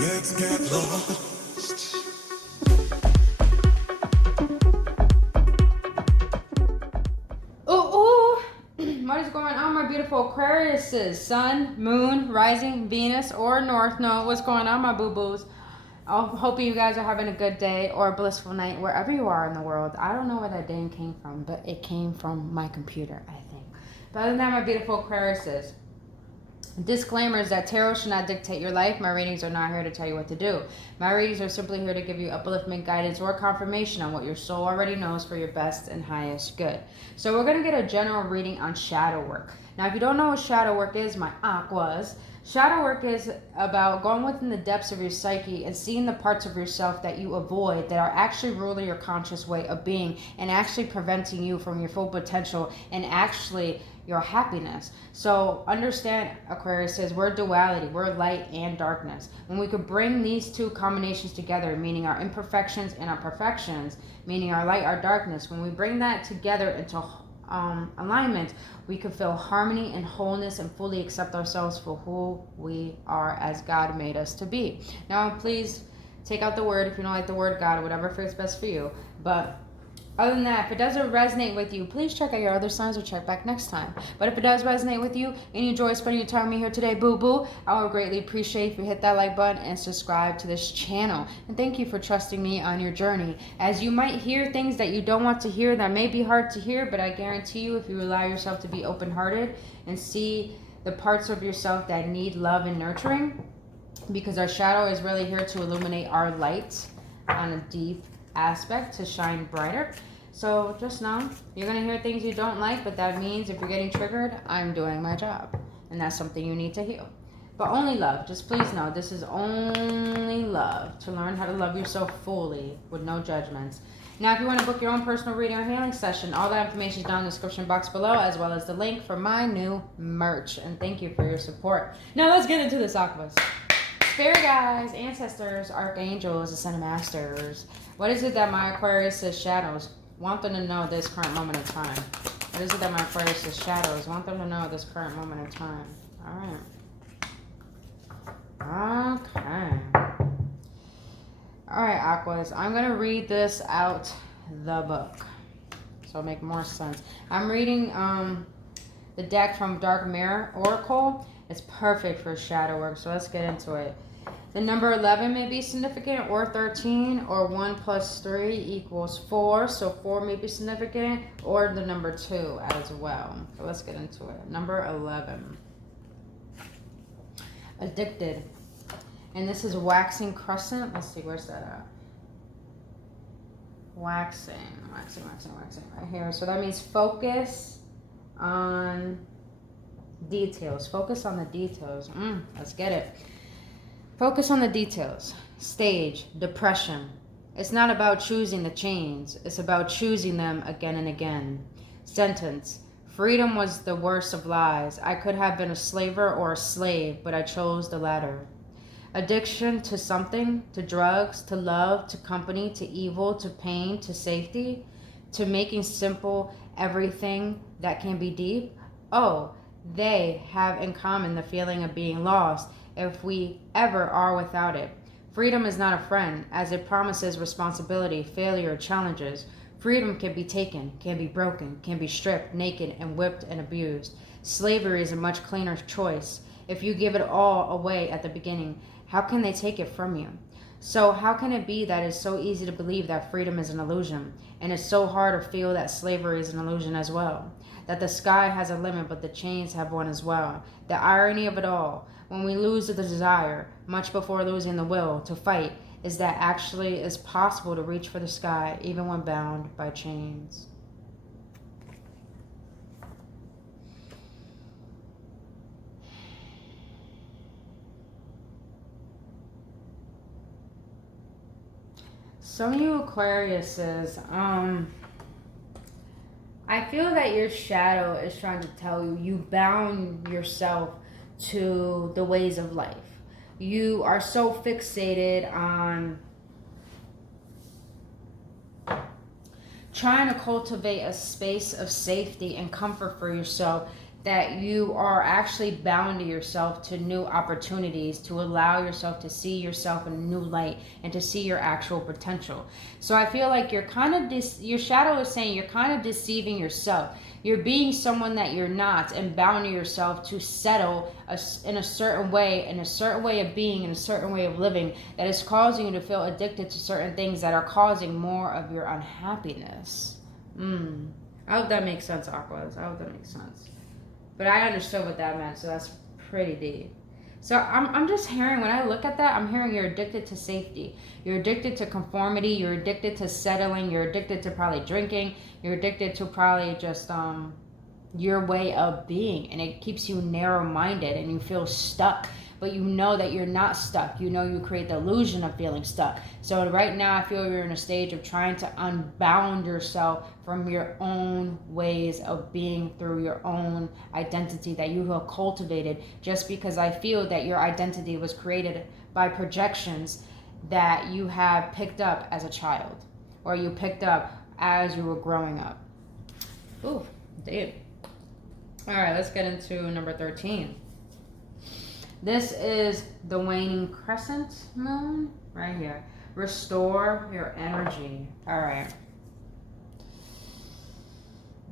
Let's get lost. Ooh, what is going on, my beautiful Aquariuses? Sun, Moon, Rising, Venus, or North Node. What's going on, my boo-boos? I'm hoping you guys are having a good day or a blissful night wherever you are in the world. I don't know where that ding came from, but it came from my computer, I think. But other than that, my beautiful Aquariuses, disclaimer is that tarot should not dictate your life. My readings are not here to tell you what to do. My readings are simply here to give you upliftment, guidance, or confirmation on what your soul already knows for your best and highest good. So we're going to get a general reading on shadow work. Now, if you don't know what shadow work is, my aquas, shadow work is about going within the depths of your psyche and seeing the parts of yourself that you avoid that are actually ruling your conscious way of being and actually preventing you from your full potential and actually your happiness. So understand, Aquarius says, we're duality, we're light and darkness. When we could bring these two combinations together, meaning our imperfections and our perfections, meaning our light, our darkness, when we bring that together into alignment, we can feel harmony and wholeness and fully accept ourselves for who we are as God made us to be. Now, please take out the word if you don't like the word God, or whatever fits best for you. But other than that, if it doesn't resonate with you, please check out your other signs or check back next time. But if it does resonate with you and you enjoy spending your time with me here today, boo-boo, I would greatly appreciate if you hit that like button and subscribe to this channel. And thank you for trusting me on your journey. As you might hear things that you don't want to hear that may be hard to hear, but I guarantee you if you allow yourself to be open-hearted and see the parts of yourself that need love and nurturing, because our shadow is really here to illuminate our light on a deep aspect to shine brighter. So just know you're going to hear things you don't like, but that means if you're getting triggered, I'm doing my job. And that's something you need to heal. But only love. Just please know this is only love, to learn how to love yourself fully with no judgments. Now, if you want to book your own personal reading or healing session, all that information is down in the description box below, as well as the link for my new merch. And thank you for your support. Now let's get into this, Aquas. Fairy guides, ancestors, archangels, ascended masters. What is it that my Aquarius' shadows want them to know this current moment in time? What is it that my Aquarius' shadows want them to know this current moment in time? All right. Okay. All right, Aquas. I'm going to read this out the book, so it'll make more sense. I'm reading the deck from Dark Mirror Oracle. It's perfect for shadow work, so let's get into it. The number 11 may be significant, or 13, or 1 plus 3 equals 4. So 4 may be significant, or the number 2 as well. So let's get into it. Number 11. Addicted. And this is waxing crescent. Let's see, where's that at? Waxing. Right here. So that means focus on details. Focus on the details. Let's get it. Focus on the details. Stage, depression. It's not about choosing the chains. It's about choosing them again and again. Sentence. Freedom was the worst of lies. I could have been a slaver or a slave, but I chose the latter. Addiction to something, to drugs, to love, to company, to evil, to pain, to safety, to making simple everything that can be deep. Oh, they have in common the feeling of being lost, if we ever are without it. Freedom is not a friend, as it promises responsibility, failure, challenges. Freedom can be taken, can be broken, can be stripped, naked, and whipped and abused. Slavery is a much cleaner choice. If you give it all away at the beginning, how can they take it from you? So how can it be that it's so easy to believe that freedom is an illusion, and it's so hard to feel that slavery is an illusion as well? That the sky has a limit, but the chains have one as well. The irony of it all, when we lose the desire, much before losing the will to fight, is that actually it's possible to reach for the sky, even when bound by chains. Some of you Aquariuses, I feel that your shadow is trying to tell you, you bound yourself to the ways of life. You are so fixated on trying to cultivate a space of safety and comfort for yourself that you are actually bound to yourself, to new opportunities, to allow yourself to see yourself in a new light and to see your actual potential. So I feel like you're kind of your shadow is saying you're kind of deceiving yourself. You're being someone that you're not, and bound to yourself to settle in a certain way, in a certain way of being, in a certain way of living, that is causing you to feel addicted to certain things that are causing more of your unhappiness. I hope that makes sense, Aquas. I hope that makes sense. But I understood what that meant, so that's pretty deep. So I'm just hearing, when I look at that, I'm hearing you're addicted to safety. You're addicted to conformity. You're addicted to settling. You're addicted to probably drinking. You're addicted to probably just your way of being. And it keeps you narrow-minded and you feel stuck. But you know that you're not stuck. You know you create the illusion of feeling stuck. So right now I feel you're in a stage of trying to unbound yourself from your own ways of being through your own identity that you have cultivated, just because I feel that your identity was created by projections that you have picked up as a child, or you picked up as you were growing up. Ooh, damn. All right, let's get into number 13. This is the waning crescent moon right here. Restore your energy. All right.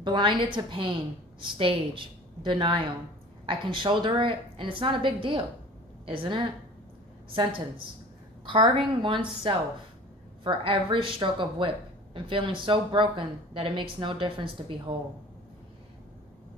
Blinded to pain, stage, denial. I can shoulder it, and it's not a big deal, isn't it? Sentence. Carving oneself for every stroke of whip and feeling so broken that it makes no difference to be whole.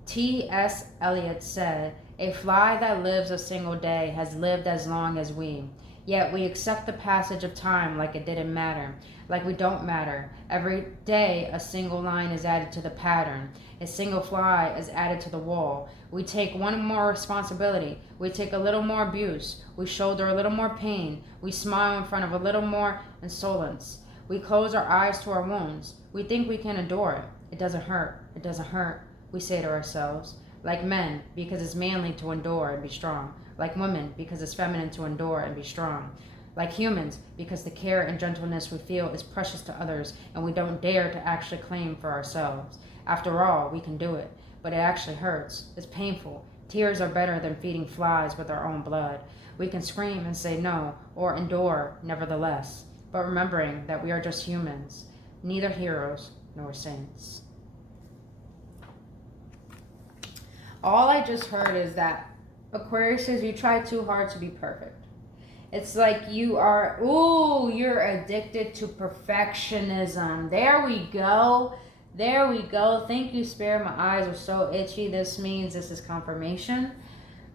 T.S. Eliot said, a fly that lives a single day has lived as long as we. Yet we accept the passage of time like it didn't matter, like we don't matter. Every day a single line is added to the pattern. A single fly is added to the wall. We take one more responsibility. We take a little more abuse. We shoulder a little more pain. We smile in front of a little more insolence. We close our eyes to our wounds. We think we can endure it. It doesn't hurt. It doesn't hurt. We say to ourselves, like men, because it's manly to endure and be strong. Like women, because it's feminine to endure and be strong. Like humans, because the care and gentleness we feel is precious to others, and we don't dare to actually claim for ourselves. After all, we can do it, but it actually hurts. It's painful. Tears are better than feeding flies with our own blood. We can scream and say no, or endure nevertheless, but remembering that we are just humans, neither heroes nor saints. All I just heard is that, Aquarius, you try too hard to be perfect. It's like you're addicted to perfectionism. There we go. There we go. Thank you, Spirit. My eyes are so itchy. This means this is confirmation.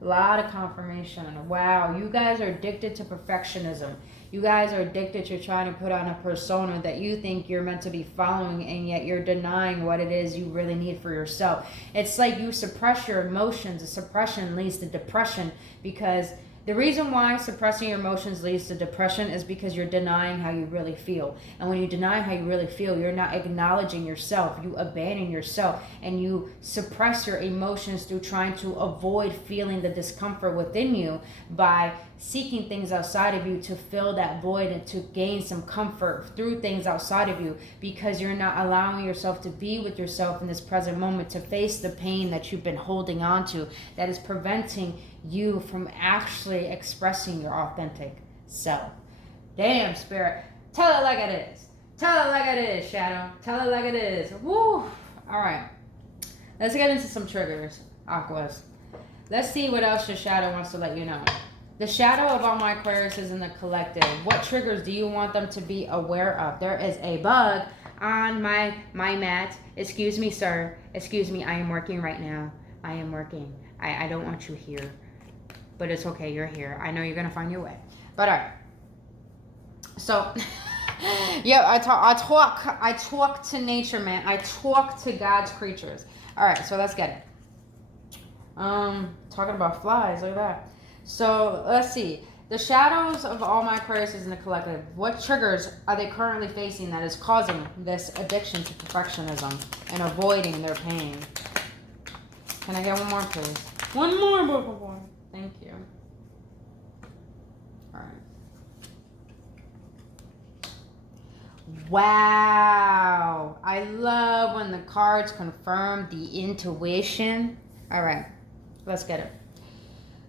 A lot of confirmation. Wow, you guys are addicted to perfectionism. You guys are addicted to trying to put on a persona that you think you're meant to be following, and yet you're denying what it is you really need for yourself. It's like you suppress your emotions. The suppression leads to depression, because the reason why suppressing your emotions leads to depression is because you're denying how you really feel. And when you deny how you really feel, you're not acknowledging yourself. You abandon yourself, and you suppress your emotions through trying to avoid feeling the discomfort within you by seeking things outside of you to fill that void and to gain some comfort through things outside of you, because you're not allowing yourself to be with yourself in this present moment, to face the pain that you've been holding on to that is preventing you from actually expressing your authentic self. Damn, Spirit. Tell it like it is. Tell it like it is, Shadow. Tell it like it is. Woo! All right. Let's get into some triggers, Aquas. Let's see what else your Shadow wants to let you know. The shadow of all my Aquarius is in the collective. What triggers do you want them to be aware of? There is a bug on my mat. Excuse me, sir. Excuse me. I am working right now. I am working. I don't want you here. But it's okay. You're here. I know you're going to find your way. But all right. So, yeah, I talk to nature, man. I talk to God's creatures. All right. So let's get it. Talking about flies. Look at that. So let's see. The shadows of all my Aquarius in the collective. What triggers are they currently facing that is causing this addiction to perfectionism and avoiding their pain? Can I get one more, please? One more, boy. Thank you. All right. Wow. I love when the cards confirm the intuition. All right, let's get it.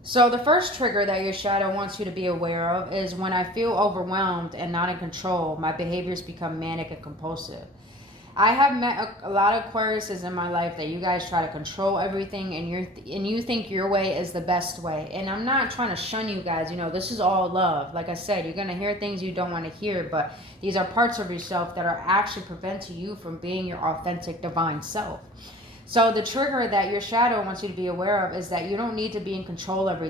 So the first trigger that your shadow wants you to be aware of is when I feel overwhelmed and not in control, my behaviors become manic and compulsive. I have met a lot of Aquariuses in my life that you guys try to control everything, and you think your way is the best way. And I'm not trying to shun you guys. You know, this is all love. Like I said, you're gonna hear things you don't want to hear, but these are parts of yourself that are actually preventing you from being your authentic divine self. So the trigger that your shadow wants you to be aware of is that you don't need to be in control of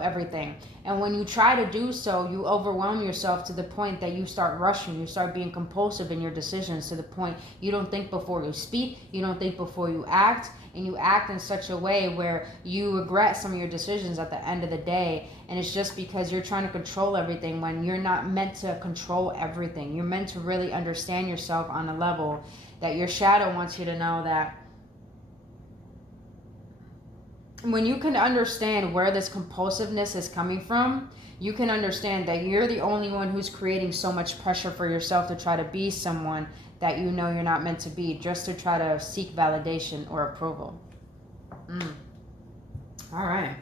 everything. And when you try to do so, you overwhelm yourself to the point that you start rushing, you start being compulsive in your decisions to the point you don't think before you speak, you don't think before you act, and you act in such a way where you regret some of your decisions at the end of the day. And it's just because you're trying to control everything when you're not meant to control everything. You're meant to really understand yourself on a level that your shadow wants you to know that when you can understand where this compulsiveness is coming from, you can understand that you're the only one who's creating so much pressure for yourself to try to be someone that you know you're not meant to be, just to try to seek validation or approval. All right.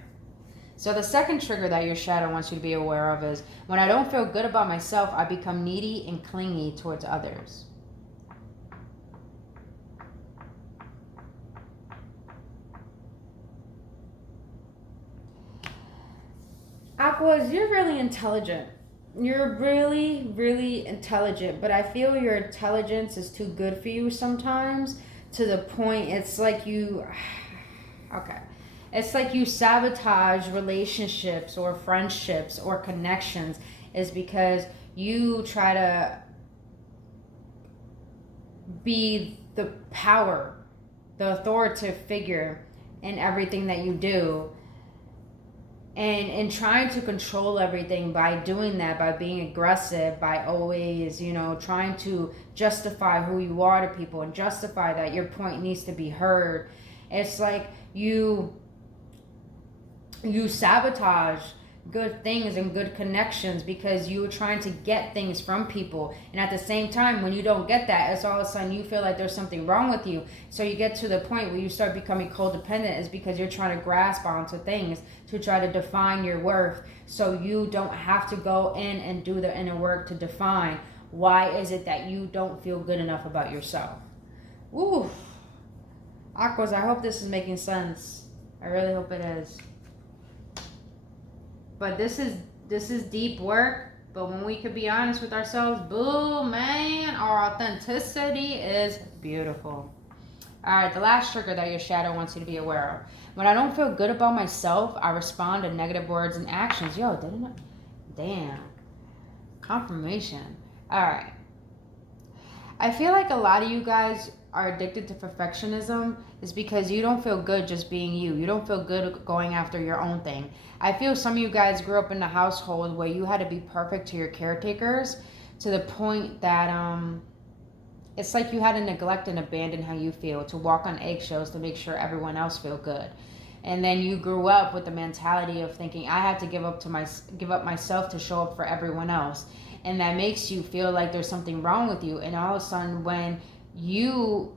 So the second trigger that your shadow wants you to be aware of is when I don't feel good about myself, I become needy and clingy towards others. Aquas, you're really intelligent. You're really, really intelligent, but I feel your intelligence is too good for you sometimes, to the point it's like you, okay, it's like you sabotage relationships or friendships or connections is because you try to be the power, the authoritative figure in everything that you do. And in trying to control everything, by doing that, by being aggressive, by always, trying to justify who you are to people and justify that your point needs to be heard, it's like you sabotage good things and good connections because you're trying to get things from people. And at the same time, when you don't get that, it's all of a sudden you feel like there's something wrong with you. So you get to the point where you start becoming codependent, is because you're trying to grasp onto things to try to define your worth, so you don't have to go in and do the inner work to define why is it that you don't feel good enough about yourself. Ooh, Aquas, I hope this is making sense. I really hope it is. But this is deep work. But when we could be honest with ourselves, boo, man, our authenticity is beautiful. All right, the last trigger that your shadow wants you to be aware of. When I don't feel good about myself, I respond to negative words and actions. Yo, didn't I? Damn. Confirmation. All right. I feel like a lot of you guys are addicted to perfectionism is because you don't feel good just being you. You don't feel good going after your own thing. I feel some of you guys grew up in a household where you had to be perfect to your caretakers, to the point that it's like you had to neglect and abandon how you feel, to walk on eggshells to make sure everyone else feel good. And then you grew up with the mentality of thinking I have to give up myself to show up for everyone else. And that makes you feel like there's something wrong with you. And all of a sudden, when you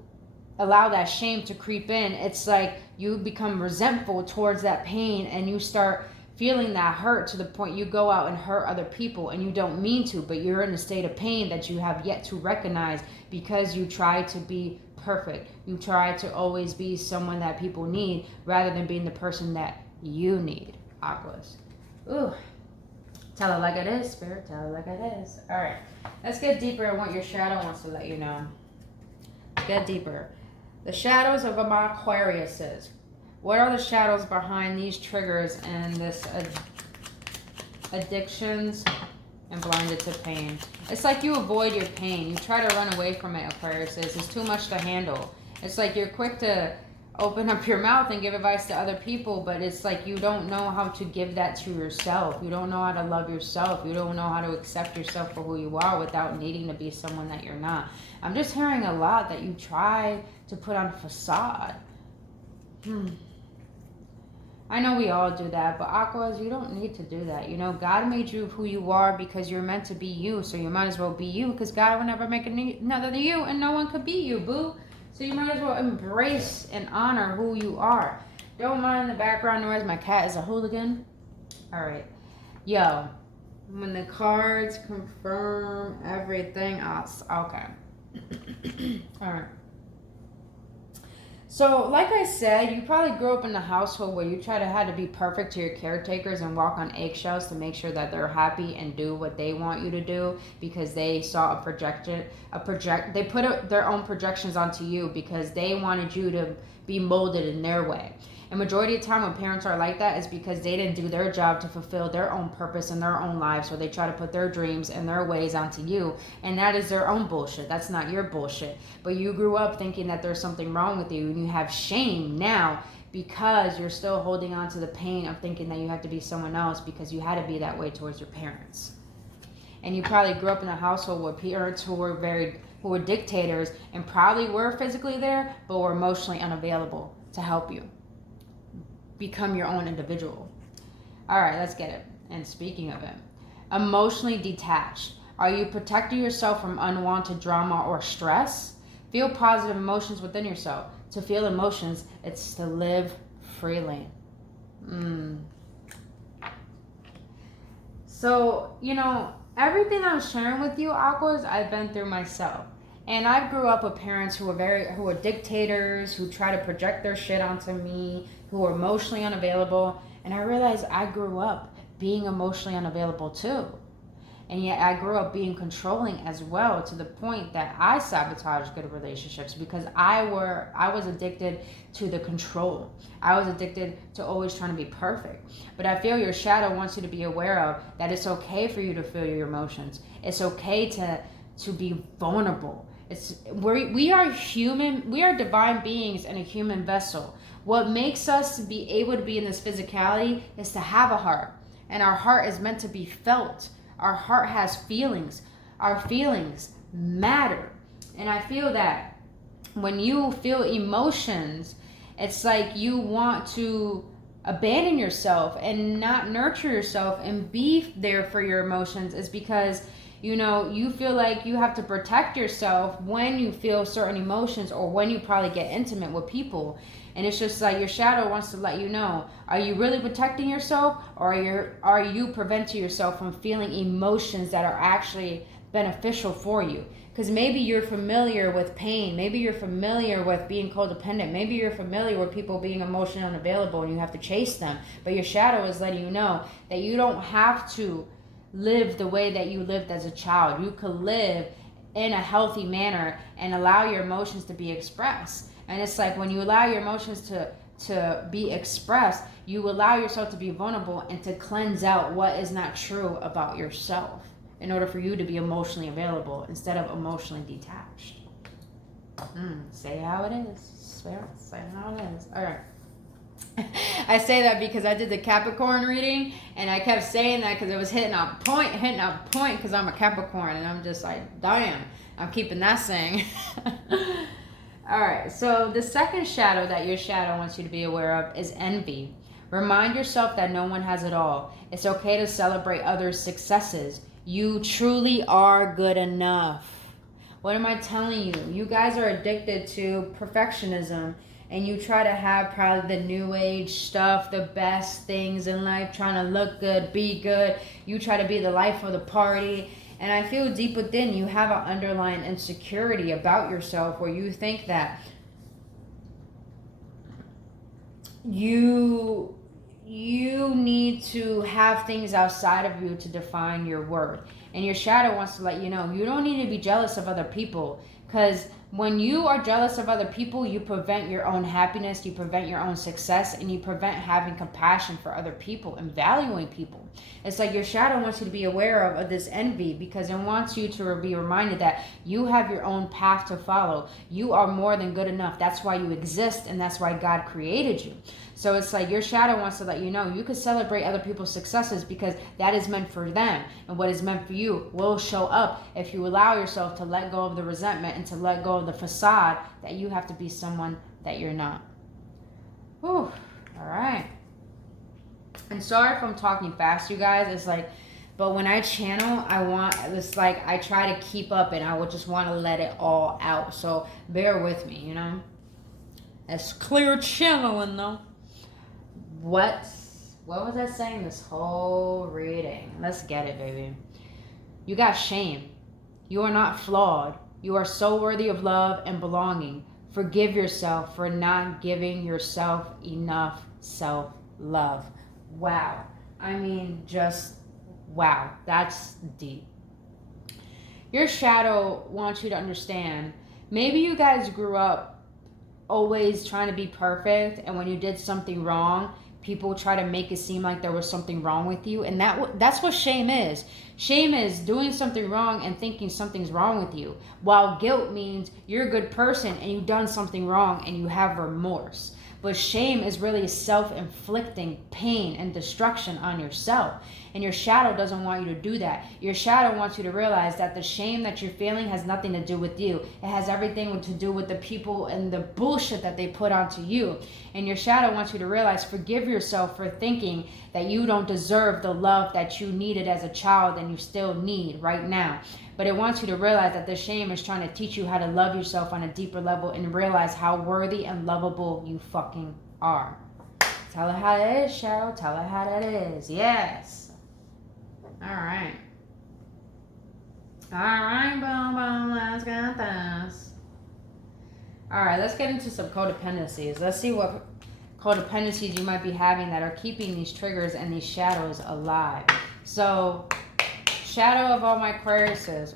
allow that shame to creep in, it's like you become resentful towards that pain, and you start feeling that hurt to the point you go out and hurt other people, and you don't mean to, but you're in a state of pain that you have yet to recognize because you try to be perfect. You try to always be someone that people need rather than being the person that you need. Aquas. Ooh. Tell it like it is, Spirit. Tell it like it is. All right. Let's get deeper in what your shadow wants to let you know. Get deeper. The shadows of my Aquariuses. What are the shadows behind these triggers and this addictions and blinded to pain? It's like you avoid your pain. You try to run away from it, Aquariuses. It's too much to handle. It's like you're quick to open up your mouth and give advice to other people, but it's like you don't know how to give that to yourself. You don't know how to love yourself. You don't know how to accept yourself for who you are without needing to be someone that you're not. I'm just hearing a lot that you try to put on a facade. I know we all do that, but Aquas, you don't need to do that. God made you who you are because you're meant to be you, so you might as well be you, because God will never make another you, and no one could be you, boo. So you might as well embrace and honor who you are. Don't mind the background noise. My cat is a hooligan. All right. Yo, when the cards confirm everything else. Okay. All right. So, like I said, you probably grew up in a household where you had to be perfect to your caretakers and walk on eggshells to make sure that they're happy and do what they want you to do because they saw they put their own projections onto you because they wanted you to be molded in their way. And majority of the time when parents are like that is because they didn't do their job to fulfill their own purpose in their own lives, so they try to put their dreams and their ways onto you, and that is their own bullshit. That's not your bullshit. But you grew up thinking that there's something wrong with you, and you have shame now because you're still holding on to the pain of thinking that you have to be someone else because you had to be that way towards your parents. And you probably grew up in a household with parents who were dictators and probably were physically there, but were emotionally unavailable to help you become your own individual. All right, let's get it. And speaking of it, emotionally detached. Are you protecting yourself from unwanted drama or stress? Feel positive emotions within yourself. To feel emotions, it's to live freely. So, everything I'm sharing with you, Aquas, I've been through myself. And I grew up with parents who were dictators, who try to project their shit onto me, who were emotionally unavailable. And I realized I grew up being emotionally unavailable too. And yet I grew up being controlling as well, to the point that I sabotaged good relationships because I was addicted to the control. I was addicted to always trying to be perfect. But I feel your shadow wants you to be aware of that it's okay for you to feel your emotions. It's okay to be vulnerable. We are human. We are divine beings in a human vessel. What makes us be able to be in this physicality is to have a heart, and our heart is meant to be felt. Our heart has feelings. Our feelings matter, and I feel that when you feel emotions, it's like you want to abandon yourself and not nurture yourself and be there for your emotions. Is because you feel like you have to protect yourself when you feel certain emotions or when you probably get intimate with people. And it's just like your shadow wants to let you know, are you really protecting yourself, or are you preventing yourself from feeling emotions that are actually beneficial for you? Because maybe you're familiar with pain, maybe you're familiar with being codependent, maybe you're familiar with people being emotionally unavailable and you have to chase them. But your shadow is letting you know that you don't have to live the way that you lived as a child. You could live in a healthy manner and allow your emotions to be expressed. And it's like when you allow your emotions to be expressed, you allow yourself to be vulnerable and to cleanse out what is not true about yourself in order for you to be emotionally available instead of emotionally detached. Say how it is. Say how it is. All right. I say that because I did the Capricorn reading and I kept saying that because it was hitting a point because I'm a Capricorn, and I'm just like, damn, I'm keeping that saying. All right, so the second shadow that your shadow wants you to be aware of is envy. Remind yourself that no one has it all. It's okay to celebrate others' successes. You truly are good enough. What am I telling you? You guys are addicted to perfectionism, and you try to have probably the new age stuff, the best things in life, trying to look good, be good. You try to be the life of the party. And I feel deep within you have an underlying insecurity about yourself where you think that you need to have things outside of you to define your worth. And your shadow wants to let you know you don't need to be jealous of other people, because when you are jealous of other people, you prevent your own happiness, you prevent your own success, and you prevent having compassion for other people and valuing people. It's like your shadow wants you to be aware of this envy because it wants you to be reminded that you have your own path to follow. You are more than good enough. That's why you exist, and that's why God created you. So it's like your shadow wants to let you know you could celebrate other people's successes because that is meant for them, and what is meant for you will show up if you allow yourself to let go of the resentment and to let go of the facade that you have to be someone that you're not. Whew. All right. And sorry if I'm talking fast, you guys. It's like, but when I channel, I try to keep up, and I would just want to let it all out. So bear with me, It's clear channeling though. What was I saying this whole reading? Let's get it, baby. You got shame. You are not flawed. You are so worthy of love and belonging. Forgive yourself for not giving yourself enough self-love. Wow. I mean, just wow. That's deep. Your shadow wants you to understand. Maybe you guys grew up always trying to be perfect, and when you did something wrong, people try to make it seem like there was something wrong with you, and that's what shame is. Shame is doing something wrong and thinking something's wrong with you, while guilt means you're a good person and you've done something wrong and you have remorse. But shame is really self-inflicting pain and destruction on yourself. And your shadow doesn't want you to do that. Your shadow wants you to realize that the shame that you're feeling has nothing to do with you. It has everything to do with the people and the bullshit that they put onto you. And your shadow wants you to realize, forgive yourself for thinking that you don't deserve the love that you needed as a child and you still need right now. But it wants you to realize that the shame is trying to teach you how to love yourself on a deeper level and realize how worthy and lovable you fucking are. Tell her how it is, Cheryl. Tell her how that is. Yes. All right. All right, boom, boom. Let's get this. All right, let's get into some codependencies. Let's see what codependencies you might be having that are keeping these triggers and these shadows alive. So, shadow of all my Aquariuses.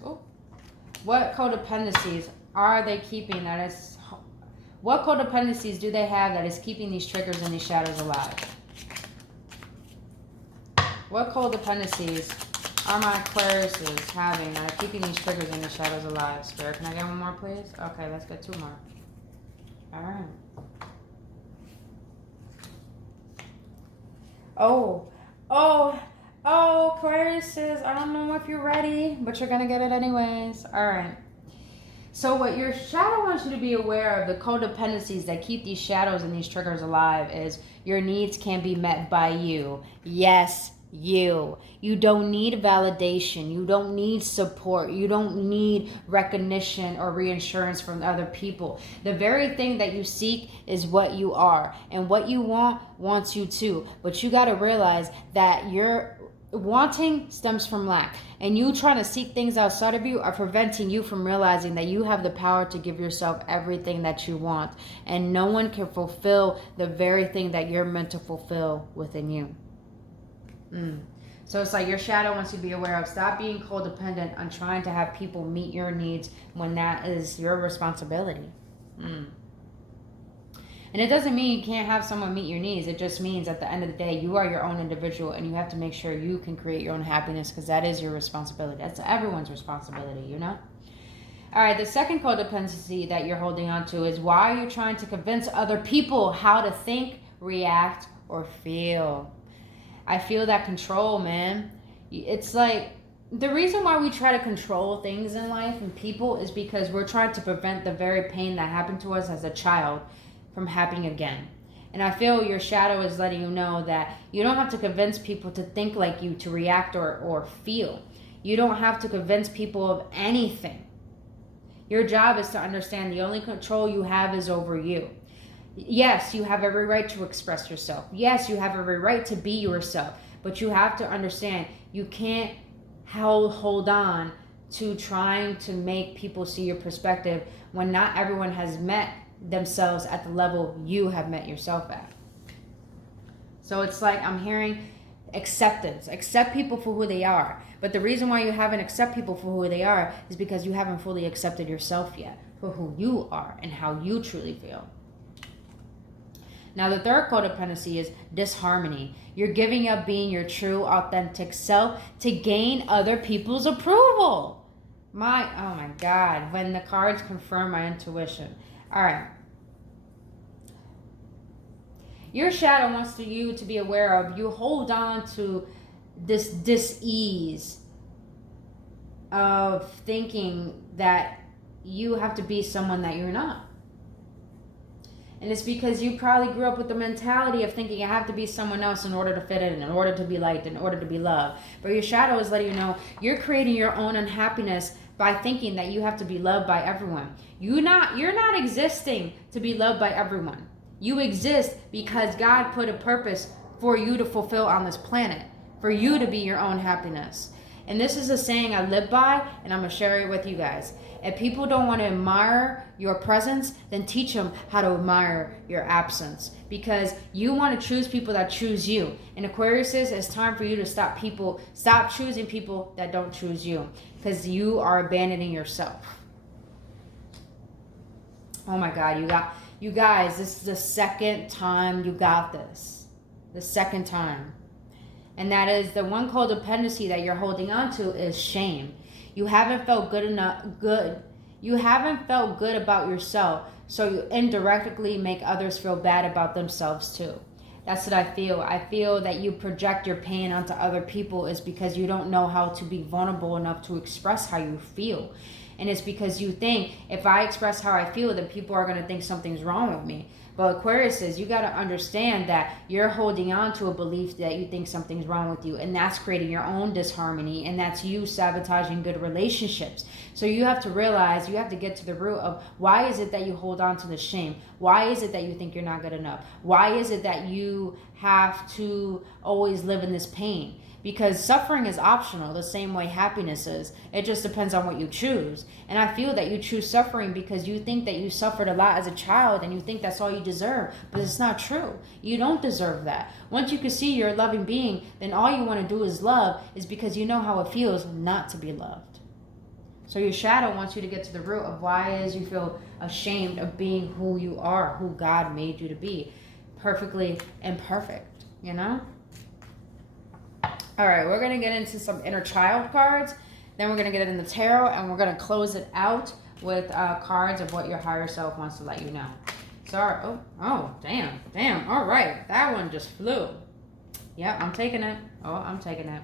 What codependencies are they keeping that is... What codependencies do they have that is keeping these triggers and these shadows alive? What codependencies are my Aquariuses having that are keeping these triggers and these shadows alive? Spirit, can I get one more, please? Okay, let's get two more. All right. Oh, Aquariuses, I don't know if you're ready, but you're going to get it anyways. All right. So what your shadow wants you to be aware of, the codependencies that keep these shadows and these triggers alive, is your needs can be met by you. Yes, you. You don't need validation. You don't need support. You don't need recognition or reassurance from other people. The very thing that you seek is what you are. And what you want wants you too. But you got to realize that your wanting stems from lack. And you trying to seek things outside of you are preventing you from realizing that you have the power to give yourself everything that you want. And no one can fulfill the very thing that you're meant to fulfill within you. So it's like your shadow wants you to be aware of. Stop being codependent on trying to have people meet your needs when that is your responsibility. And it doesn't mean you can't have someone meet your needs. It just means at the end of the day, you are your own individual and you have to make sure you can create your own happiness, because that is your responsibility. That's everyone's responsibility, you know? All right, the second codependency that you're holding on to is, why are you trying to convince other people how to think, react, or feel? I feel that control, man. It's like, the reason why we try to control things in life and people is because we're trying to prevent the very pain that happened to us as a child from happening again. And I feel your shadow is letting you know that you don't have to convince people to think like you, to react or feel. You don't have to convince people of anything. Your job is to understand the only control you have is over you. Yes, you have every right to express yourself. Yes, you have every right to be yourself. But you have to understand, you can't hold on to trying to make people see your perspective when not everyone has met themselves at the level you have met yourself at. So it's like I'm hearing acceptance. Accept people for who they are. But the reason why you haven't accepted people for who they are is because you haven't fully accepted yourself yet for who you are and how you truly feel. Now, the third codependency is disharmony. You're giving up being your true, authentic self to gain other people's approval. Oh my God, when the cards confirm my intuition. All right. Your shadow wants you to be aware of, you hold on to this dis-ease of thinking that you have to be someone that you're not. And it's because you probably grew up with the mentality of thinking you have to be someone else in order to fit in order to be liked, in order to be loved. But your shadow is letting you know you're creating your own unhappiness by thinking that you have to be loved by everyone. You're not existing to be loved by everyone. You exist because God put a purpose for you to fulfill on this planet, for you to be your own happiness. And this is a saying I live by, and I'm going to share it with you guys. If people don't want to admire your presence, then teach them how to admire your absence. Because you want to choose people that choose you. And Aquarius, it's time for you to stop choosing people that don't choose you. Because you are abandoning yourself. Oh my God, you guys, this is the second time you got this. The second time. And that is the one codependency that you're holding on to is shame. You haven't felt You haven't felt good about yourself, so you indirectly make others feel bad about themselves too. That's what I feel. I feel that you project your pain onto other people is because you don't know how to be vulnerable enough to express how you feel. And it's because you think, if I express how I feel, then people are going to think something's wrong with me. But Aquarius says you got to understand that you're holding on to a belief that you think something's wrong with you, and that's creating your own disharmony, and that's you sabotaging good relationships. So you have to realize, you have to get to the root of why is it that you hold on to the shame? Why is it that you think you're not good enough? Why is it that you have to always live in this pain? Because suffering is optional the same way happiness is. It just depends on what you choose. And I feel that you choose suffering because you think that you suffered a lot as a child and you think that's all you deserve. But it's not true. You don't deserve that. Once you can see you're a loving being, then all you want to do is love, is because you know how it feels not to be loved. So your shadow wants you to get to the root of why it is you feel ashamed of being who you are, who God made you to be. Perfectly imperfect, you know? All right, we're going to get into some inner child cards. Then we're going to get in the tarot, and we're going to close it out with cards of what your higher self wants to let you know. Sorry. Oh, damn. All right, that one just flew. Yeah, I'm taking it. I'm taking it.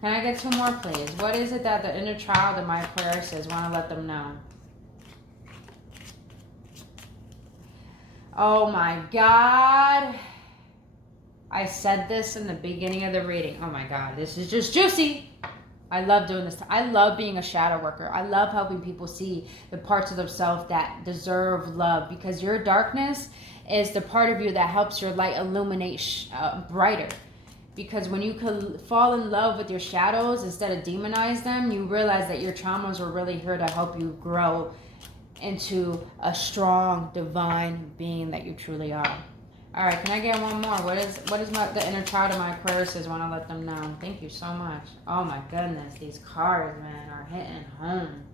Can I get two more, please? What is it that the inner child of my Aquarius want to let them know? Oh my God. I said this in the beginning of the reading. Oh my God, this is just juicy. I love doing this. I love being a shadow worker. I love helping people see the parts of themselves that deserve love, because your darkness is the part of you that helps your light illuminate brighter. Because when you could fall in love with your shadows instead of demonize them, you realize that your traumas were really here to help you grow into a strong, divine being that you truly are. All right, can I get one more? What is the inner child of my Aquarius want to let them know? Thank you so much. Oh my goodness, these cards, man, are hitting home.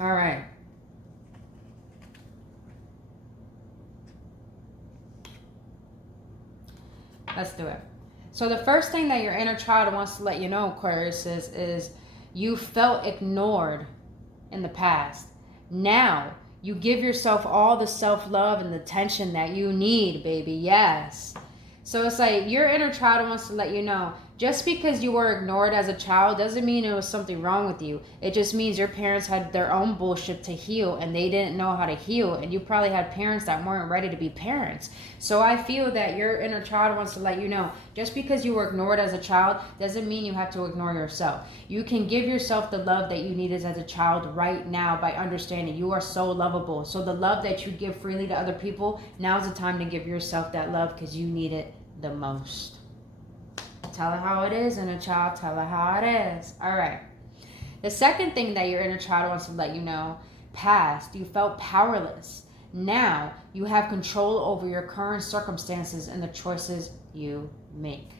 All right. Let's do it. So the first thing that your inner child wants to let you know, Aquarius, is you felt ignored in the past. Now, you give yourself all the self-love and the attention that you need, baby. Yes. So it's like your inner child wants to let you know, just because you were ignored as a child doesn't mean there was something wrong with you. It just means your parents had their own bullshit to heal and they didn't know how to heal. And you probably had parents that weren't ready to be parents. So I feel that your inner child wants to let you know, just because you were ignored as a child doesn't mean you have to ignore yourself. You can give yourself the love that you needed as a child right now by understanding you are so lovable. So the love that you give freely to other people, now's the time to give yourself that love because you need it the most. Tell her how it is, inner child. Tell her how it is. All right. The second thing that your inner child wants to let you know, past, you felt powerless. Now you have control over your current circumstances and the choices you make.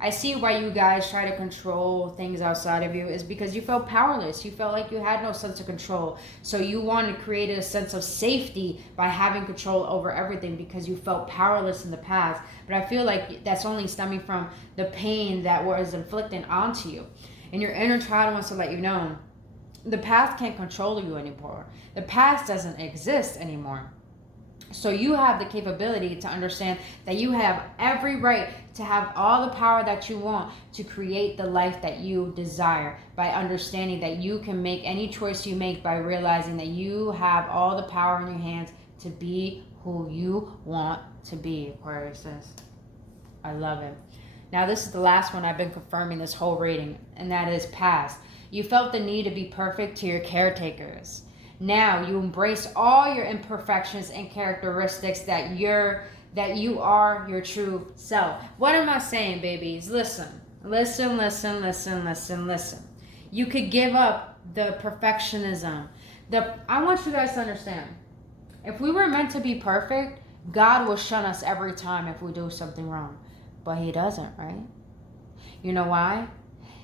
I see why you guys try to control things outside of you is because you felt powerless. You felt like you had no sense of control. So you wanted to create a sense of safety by having control over everything because you felt powerless in the past. But I feel like that's only stemming from the pain that was inflicted onto you. And your inner child wants to let you know the past can't control you anymore. The past doesn't exist anymore. So you have the capability to understand that you have every right to have all the power that you want to create the life that you desire, by understanding that you can make any choice you make, by realizing that you have all the power in your hands to be who you want to be, Aquarius. I love it. Now this is the last one I've been confirming this whole reading, and that is past. You felt the need to be perfect to your caretakers. Now you embrace all your imperfections and characteristics that that you are your true self. What am I saying, babies? Listen. You could give up the perfectionism. I want you guys to understand. If we were meant to be perfect, God will shun us every time if we do something wrong. But he doesn't, right? You know why?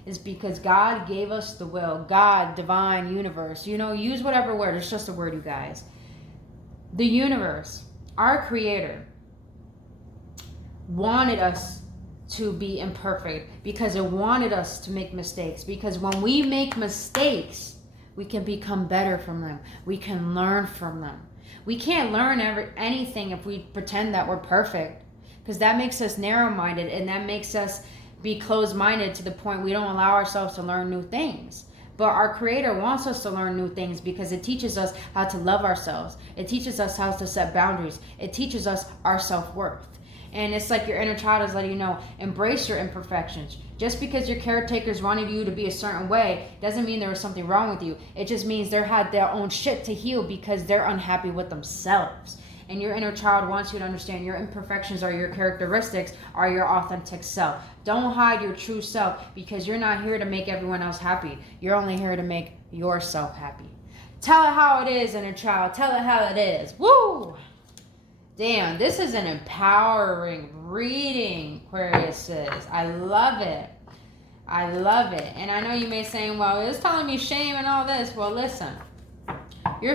It's because God gave us the will. God, divine, universe. Use whatever word. It's just a word, you guys. The universe, our creator, wanted us to be imperfect because it wanted us to make mistakes. Because when we make mistakes, we can become better from them. We can learn from them. We can't learn anything if we pretend that we're perfect, because that makes us narrow-minded, and that makes us be closed-minded to the point we don't allow ourselves to learn new things. But our creator wants us to learn new things because it teaches us how to love ourselves. It teaches us how to set boundaries. It teaches us our self-worth. And it's like your inner child is letting you know, embrace your imperfections. Just because your caretakers wanted you to be a certain way doesn't mean there was something wrong with you. It just means they had their own shit to heal because they're unhappy with themselves. And your inner child wants you to understand your imperfections are your characteristics, are your authentic self. Don't hide your true self, because you're not here to make everyone else happy. You're only here to make yourself happy. Tell it how it is, inner child. Tell it how it is. Woo! Damn, this is an empowering reading, Aquariuses. I love it. I love it. And I know you may say, well, it's telling me shame and all this. Well, listen. Your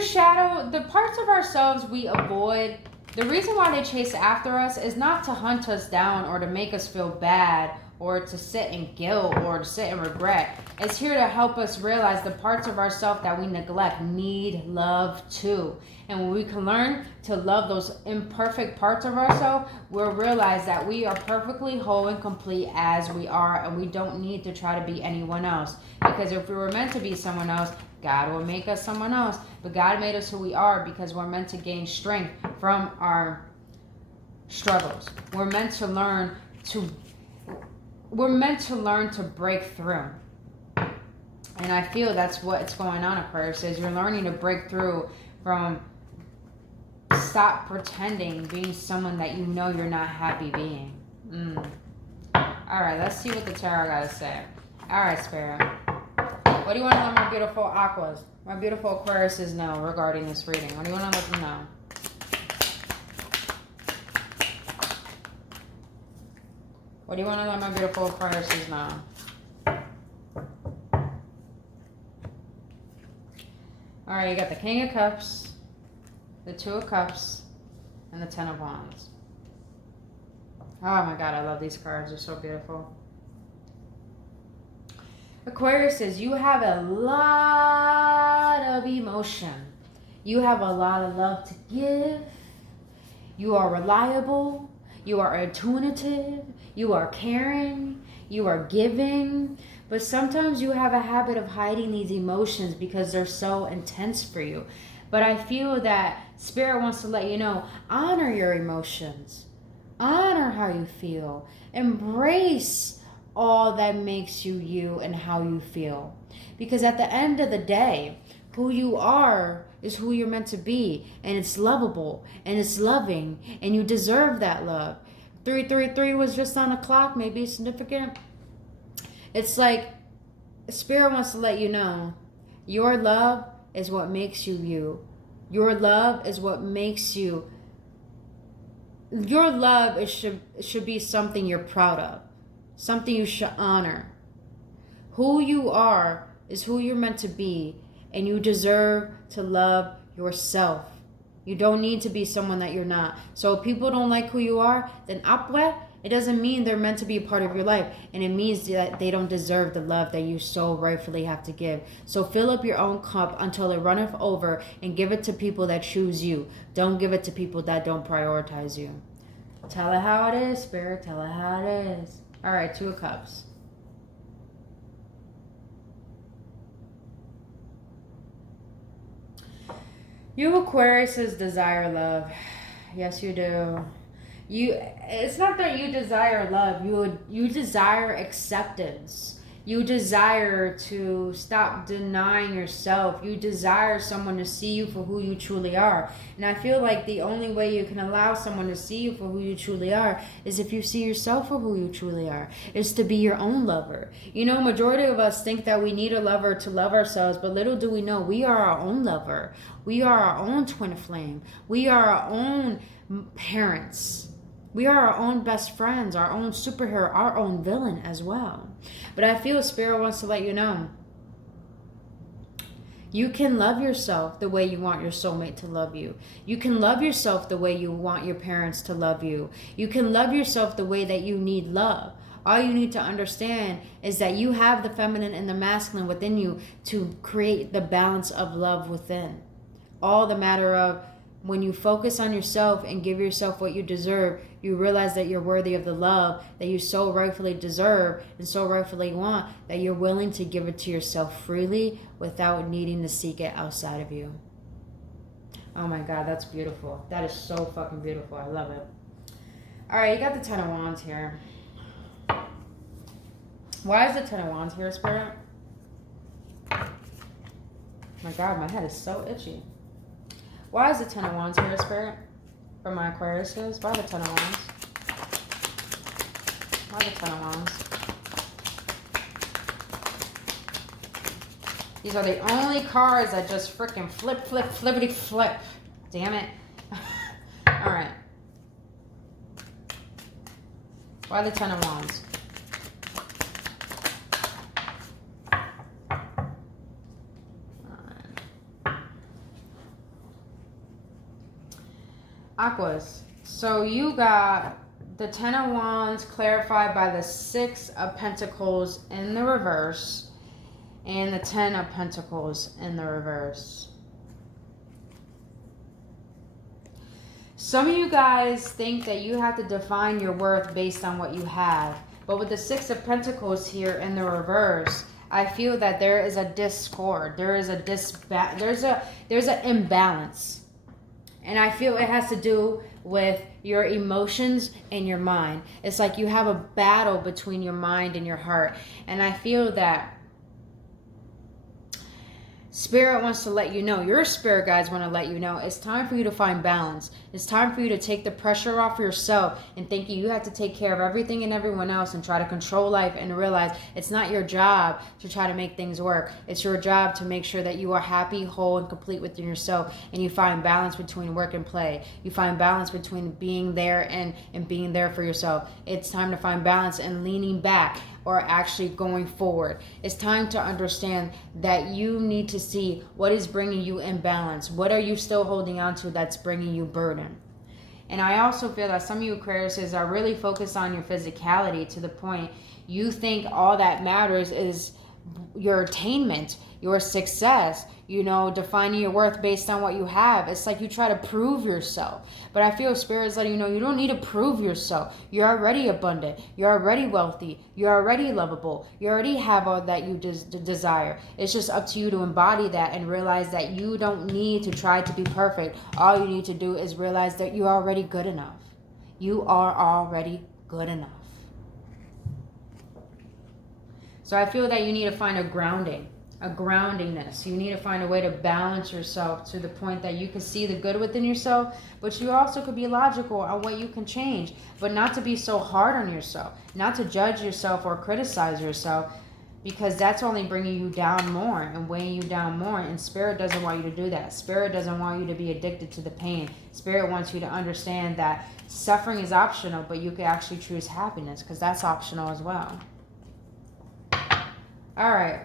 shadow, the parts of ourselves we avoid, the reason why they chase after us is not to hunt us down or to make us feel bad or to sit in guilt or to sit in regret. It's here to help us realize the parts of ourselves that we neglect need love too. And when we can learn to love those imperfect parts of ourselves, we'll realize that we are perfectly whole and complete as we are, and we don't need to try to be anyone else. Because if we were meant to be someone else, God will make us someone else. But God made us who we are because we're meant to gain strength from our struggles. We're meant to learn to break through. And I feel that's what's going on, Aquarius, is you're learning to break through from stop pretending being someone that you know you're not happy being. Alright, let's see what the tarot got to say. Alright, Spirit. What do you want to let my beautiful Aquas, my beautiful Aquariuses know regarding this reading? What do you want to let them know? What do you want to let my beautiful Aquariuses know? Alright, you got the King of Cups, the Two of Cups, and the Ten of Wands. Oh my God, I love these cards. They're so beautiful. Aquarius says you have a lot of emotion. You have a lot of love to give. You are reliable. You are intuitive. You are caring. You are giving. But sometimes you have a habit of hiding these emotions because they're so intense for you. But I feel that Spirit wants to let you know, honor your emotions. Honor how you feel. Embrace all that makes you you and how you feel. Because at the end of the day, who you are is who you're meant to be. And it's lovable. And it's loving. And you deserve that love. 333 was just on the clock. Maybe it's significant. It's like Spirit wants to let you know your love is what makes you you. Your love is what makes you. Your love should be something you're proud of. Something you should honor. Who you are is who you're meant to be. And you deserve to love yourself. You don't need to be someone that you're not. So if people don't like who you are, then apre, it doesn't mean they're meant to be a part of your life. And it means that they don't deserve the love that you so rightfully have to give. So fill up your own cup until it runneth over and give it to people that choose you. Don't give it to people that don't prioritize you. Tell it how it is, Spirit. Tell it how it is. All right, Two of Cups. You Aquariuses desire love. Yes, you do. It's not that you desire love. You desire acceptance. You desire to stop denying yourself. You desire someone to see you for who you truly are. And I feel like the only way you can allow someone to see you for who you truly are is if you see yourself for who you truly are. Is to be your own lover. You know, majority of us think that we need a lover to love ourselves, but little do we know we are our own lover. We are our own twin flame. We are our own parents. We are our own best friends, our own superhero, our own villain as well. But I feel Spirit wants to let you know you can love yourself the way you want your soulmate to love you. You can love yourself the way you want your parents to love you. You can love yourself the way that you need love. All you need to understand is that you have the feminine and the masculine within you to create the balance of love within. All the matter of when you focus on yourself and give yourself what you deserve, you realize that you're worthy of the love that you so rightfully deserve and so rightfully want, that you're willing to give it to yourself freely without needing to seek it outside of you. Oh my God, that's beautiful. That is so fucking beautiful. I love it. All right, you got the Ten of Wands here. Why is the Ten of Wands here, Spirit? My God, my head is so itchy. Why is the Ten of Wands here, Spirit? For my Aquariuses? Why the Ten of Wands? Why the Ten of Wands? These are the only cards that just freaking flip, flippity, flip. Damn it. Alright. Why the Ten of Wands? Aquas. So you got the Ten of Wands clarified by the Six of Pentacles in the reverse and the Ten of Pentacles in the reverse. Some of you guys think that you have to define your worth based on what you have. But with the Six of Pentacles here in the reverse, I feel that there is a discord. There is there's an imbalance. And I feel it has to do with your emotions and your mind. It's like you have a battle between your mind and your heart. And I feel that Spirit wants to let you know, your spirit guides want to let you know, it's time for you to find balance. It's time for you to take the pressure off yourself and thinking you have to take care of everything and everyone else and try to control life, and realize it's not your job to try to make things work. It's your job to make sure that you are happy, whole, and complete within yourself, and you find balance between work and play. You find balance between being there and being there for yourself. It's time to find balance and leaning back or actually going forward. It's time to understand that you need to see what is bringing you imbalance. What are you still holding on to that's bringing you burden? And I also feel that some of you Aquariuses are really focused on your physicality to the point you think all that matters is your attainment, your success, defining your worth based on what you have. It's like you try to prove yourself. But I feel Spirit is letting you know you don't need to prove yourself. You're already abundant. You're already wealthy. You're already lovable. You already have all that you desire. It's just up to you to embody that and realize that you don't need to try to be perfect. All you need to do is realize that you're already good enough. You are already good enough. So I feel that you need to find a groundingness. You need to find a way to balance yourself to the point that you can see the good within yourself, but you also could be logical on what you can change, but not to be so hard on yourself, not to judge yourself or criticize yourself, because that's only bringing you down more and weighing you down more. And Spirit doesn't want you to do that. Spirit doesn't want you to be addicted to the pain. Spirit wants you to understand that suffering is optional, but you can actually choose happiness, because that's optional as well. All right,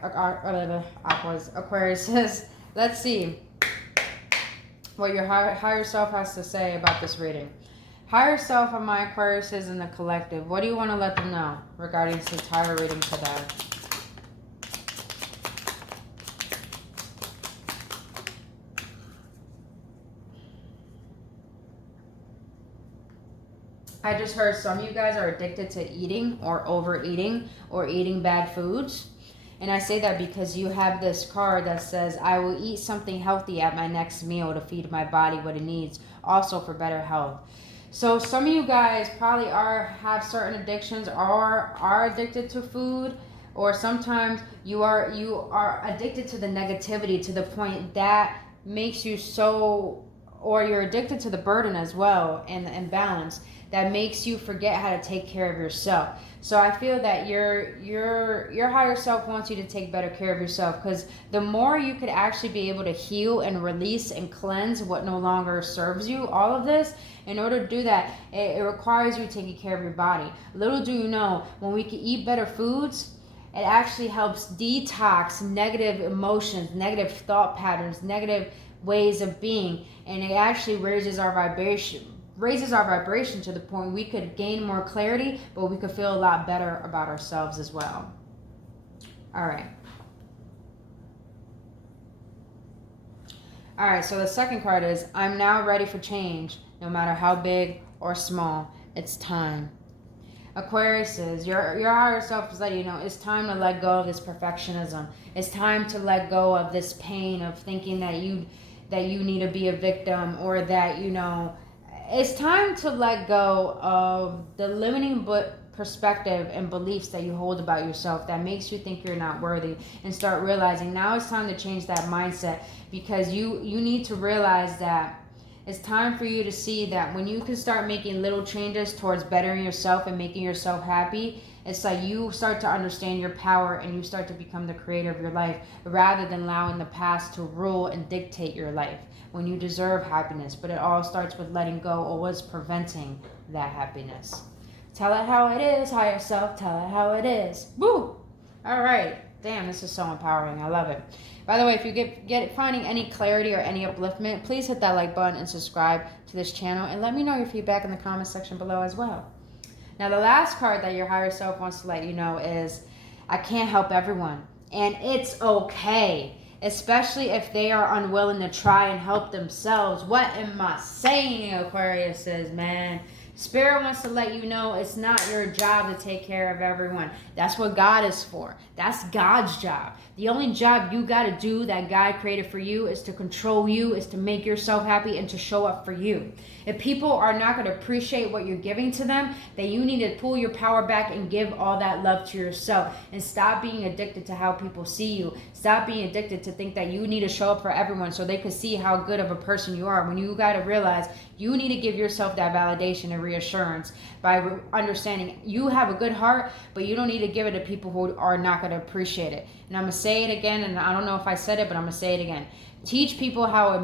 Aquarius says, let's see what your higher self has to say about this reading. Higher self of my Aquarius is in the collective. What do you want to let them know regarding this entire reading today? I just heard some of you guys are addicted to eating or overeating or eating bad foods. And I say that because you have this card that says, I will eat something healthy at my next meal to feed my body what it needs, also for better health. So some of you guys probably have certain addictions or are addicted to food, or sometimes you are addicted to the negativity to the point that makes you so, or you're addicted to the burden as well, and the imbalance that makes you forget how to take care of yourself. So I feel that your higher self wants you to take better care of yourself, because the more you could actually be able to heal and release and cleanse what no longer serves you, all of this, in order to do that, it requires you taking care of your body. Little do you know, when we can eat better foods, it actually helps detox negative emotions, negative thought patterns, negative ways of being, and it actually raises our vibration to the point we could gain more clarity, but we could feel a lot better about ourselves as well. All right, so the second card is, I'm now ready for change, no matter how big or small. It's time. Aquarius is, your higher self is letting you know it's time to let go of this perfectionism. It's time to let go of this pain of thinking that you need to be a victim, or that, you know, it's time to let go of the limiting perspective and beliefs that you hold about yourself that makes you think you're not worthy, and start realizing now it's time to change that mindset, because you need to realize that it's time for you to see that when you can start making little changes towards bettering yourself and making yourself happy, it's like you start to understand your power and you start to become the creator of your life, rather than allowing the past to rule and dictate your life when you deserve happiness. But it all starts with letting go of what's preventing that happiness. Tell it how it is, higher self. Tell it how it is. Woo! All right. Damn, this is so empowering. I love it. By the way, if you get finding any clarity or any upliftment, please hit that like button and subscribe to this channel, and let me know your feedback in the comment section below as well. Now, the last card that your higher self wants to let you know is, I can't help everyone, and it's okay, especially if they are unwilling to try and help themselves. What am I saying, Aquarius says, man? Spirit wants to let you know it's not your job to take care of everyone. That's what God is for. That's God's job. The only job you got to do that God created for you is to control you, is to make yourself happy, and to show up for you. If people are not going to appreciate what you're giving to them, then you need to pull your power back and give all that love to yourself, and stop being addicted to how people see you. Stop being addicted to think that you need to show up for everyone so they can see how good of a person you are, when you got to realize you need to give yourself that validation and reassurance by understanding you have a good heart, but you don't need to give it to people who are not going to appreciate it. And I'm going to say it again, and I don't know if I said it, but I'm going to say it again. Teach people how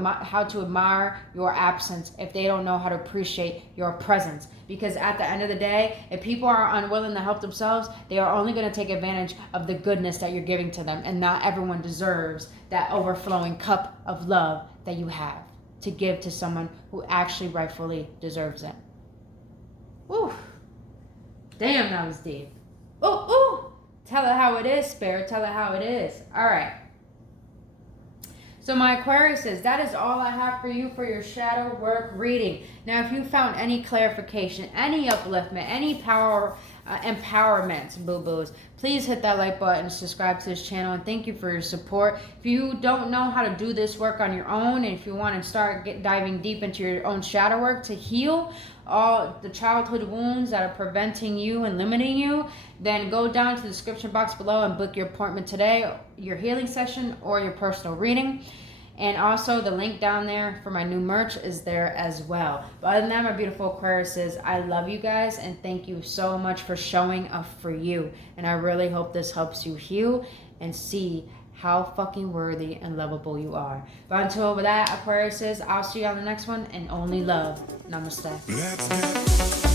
to admire your absence if they don't know how to appreciate your presence. Because at the end of the day, if people are unwilling to help themselves, they are only going to take advantage of the goodness that you're giving to them. And not everyone deserves that overflowing cup of love that you have to give to someone who actually rightfully deserves it. Ooh. Damn, that was deep. Ooh. Tell it how it is, Spirit. Tell it how it is. All right. So my Aquarius says, that is all I have for you for your shadow work reading. Now, if you found any clarification, any upliftment, any power, empowerment, boo-boos, please hit that like button, subscribe to this channel, and thank you for your support. If you don't know how to do this work on your own, and if you want to start diving deep into your own shadow work to heal all the childhood wounds that are preventing you and limiting you, then go down to the description box below and book your appointment today, your healing session, or your personal reading. And also the link down there for my new merch is there as well. But other than that, my beautiful Aquariuses, I love you guys, and thank you so much for showing up for you. And I really hope this helps you heal and see how fucking worthy and lovable you are. But until that, Aquariuses, I'll see you on the next one, and only love. Namaste. Let's get